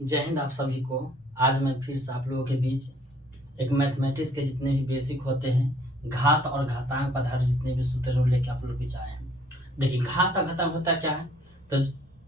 जय हिंद आप सभी को। आज मैं फिर से आप लोगों के बीच एक मैथमेटिक्स के जितने भी बेसिक होते हैं, घात और घातांक पर आधारित जितने भी सूत्र लेके आप लोग बीच आए हैं। देखिए, घात और घातांक होता क्या है? तो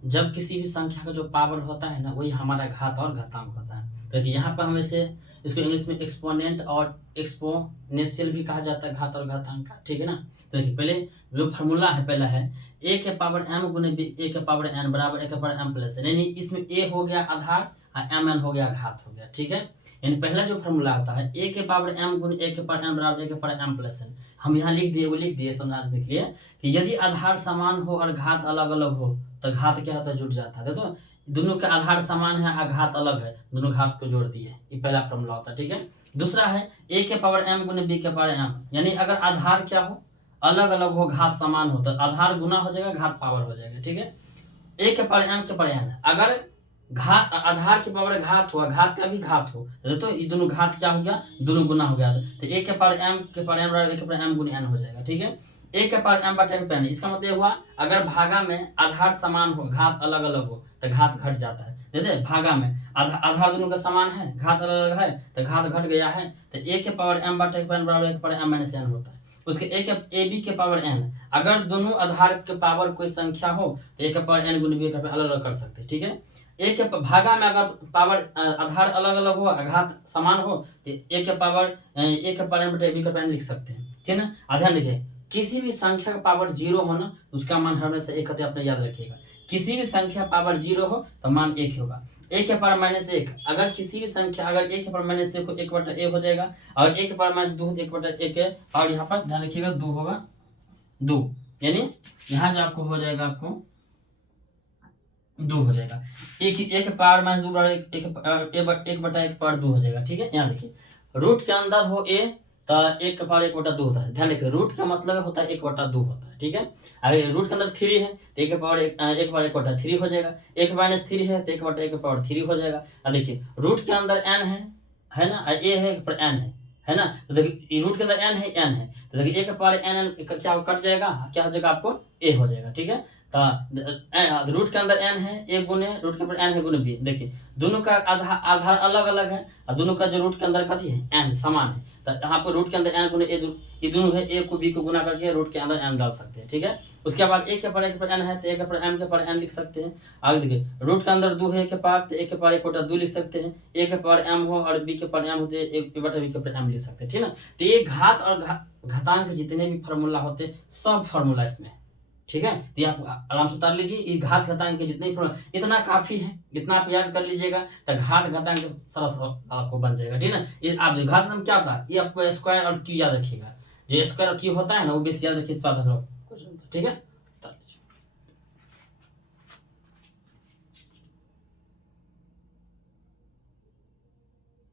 जब किसी भी संख्या का जो पावर होता है ना, वही हमारा घात और घातांक होता है। देखिए यहाँ पर हम इसे इसको इंग्लिश में एक्सपोनेंट और एक्सपोनेंशियल भी कहा जाता है, घात और घातांक का, ठीक है ना। तो देखिए पहले जो फार्मूला है, पहला है ए के पावर एम गुने बी ए के पावर एन बराबर ए के पावर एम प्लस एन, यानी इसमें ए हो गया आधार और एम एन हो गया घात हो गया, ठीक है। यानी पहला जो फार्मूला होता है ए के पावर एम गुने ए के पावर एन बराबर ए के पावर एम प्लस एन, हम यहाँ लिख दिए, वो लिख दिए समझने के लिए कि यदि आधार समान हो और घात अलग अलग हो तो घात क्या होता है? जुट जाता है। तो दोनों के आधार समान है और घात अलग है, दोनों घात को जोड़ दिए, ये पहला फार्मूला होता है, ठीक है। दूसरा है ए के पावर एम गुने बी के पावर एम, यानी अगर आधार क्या हो? अलग अलग हो, घात समान हो तो आधार गुना हो जाएगा, घात पावर हो जाएगा, ठीक है। ए के पावर एम के पावर एन, अगर घात आधार के पावर घात हुआ, घात का भी घात हो तो ये दोनों घात क्या हो गया? दोनों गुना हो गया, तो ए के पावर एम के पावर एन बराबर ए के पावर एम गुने एन हो जाएगा, ठीक है। ए के पावर एम बटा एन, इसका मतलब हुआ अगर भागा में आधार समान हो, घात अलग अलग हो तो घात घट जाता है। देखते भागा में आधार दोनों का समान है, घात अलग अलग है तो घात घट गया है, तो ए के पावर एम बटा एन बराबर ए के पावर एम माइनस एन होता है। उसके ए बी के पावर एन, अगर दोनों आधार के पावर कोई संख्या हो तो ए के पावर एन गुने बी के पावर अलग अलग कर सकते हैं, ठीक है। ए के भागा में अगर पावर आधार अलग अलग हो, घात समान हो तो ए के पावर एन बटे बी के पावर एन लिख सकते हैं, ठीक है ना। ध्यान रखिए, किसी भी संख्या का पावर 0 हो ना, उसका मान हमेशा 1 होता है, अपने याद रखिएगा। किसी भी संख्या पावर 0 हो तो मान 1 होगा। ए के पावर माइनस 1, अगर किसी भी संख्या अगर ए के पावर माइनस 1 को 1 बटा ए हो जाएगा, और ए के पावर माइनस 2 1 बटा ए के, और यहाँ पर ध्यान रखिएगा 2 होगा 2, यानी यहाँ जो आपको हो जाएगा, आपको 2 हो जाएगा। एक पावर माइनस 2 बराबर एक बटा एक पावर 2 हो जाएगा, ठीक है। यहाँ देखिए रूट के अंदर हो ए तो 1 का पावर 1 बटा 2 होता है। ध्यान रखिए, रूट का मतलब होता है 1 बटा 2 होता है, ठीक है। अगर रूट के अंदर 3 है तो 1 के पावर 1 बटा 1 बटा 3 हो जाएगा। 1 माइनस 3 है तो 1 बटा 1 पावर 3 हो जाएगा। अब देखिए रूट के अंदर n है ना, ए है पर n है ना, तो देखिए रूट के अंदर n है तो देखिए 1 के पावर n क्या कट जाएगा, क्या हो जाएगा? आपको a हो जाएगा, ठीक है। तो रूट के अंदर n है, ए गुने रूट के ऊपर n है गुने b। देखिए दोनों का आधार अलग अलग है और दोनों का जो रूट के अंदर कथी है? n समान है, तो यहाँ पर रूट के अंदर n गुने ए, ये दोनों है, a को b को गुना करके रूट के अंदर n डाल सकते हैं, ठीक है। उसके बाद a के पर n है तो a के पर m के पर n लिख सकते हैं। आगे देखिए रूट के अंदर 2 है के पार तो a के पार 1 बटा 2 लिख सकते हैं। a के पार m हो और b के पार m हो तो 1 बटा b के पार m लिख सकते हैं, ठीक है ना। तो ये घात और घातांक के जितने भी फार्मूला होते हैं, सब फार्मूला इसमें, ठीक है। तो आप आराम से उतार लीजिए, इस घात घातांक के जितने भी इतना काफी है, इतना आप याद कर लीजिएगा तो घात घातांक सरस आपको बन जाएगा, ठीक है ना। ये आप घात घातांक क्या होता है, ये आपको स्क्वायर और क्यू याद रखिएगा। जो स्क्वायर और क्यू होता है ना, वो बेस याद रखिए, इस बात ठीक है।